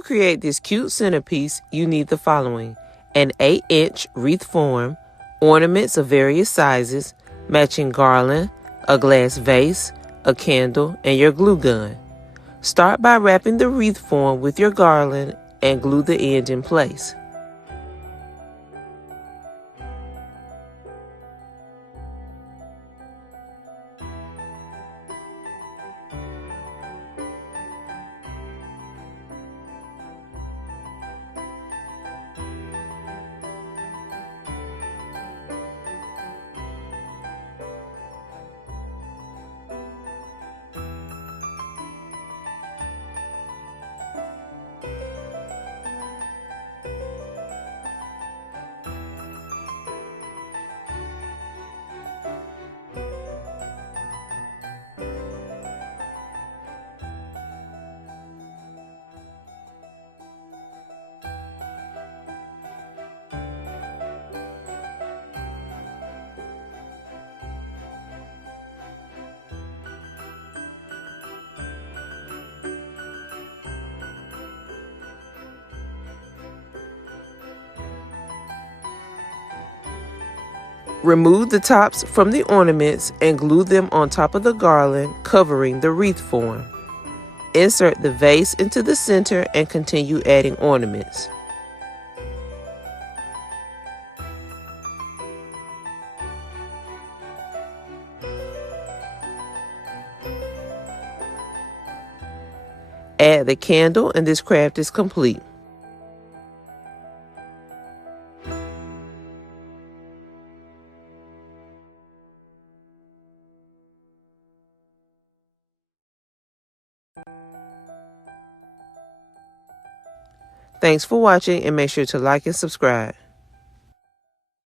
To create this cute centerpiece, you need the following: an 8-inch wreath form, ornaments of various sizes, matching garland, a glass vase, a candle, and your glue gun. Start by wrapping the wreath form with your garland and glue the end in place. Remove the tops from the ornaments and glue them on top of the garland, covering the wreath form. Insert the vase into the center and continue adding ornaments. Add the candle and this craft is complete. Thanks for watching and make sure to like and subscribe.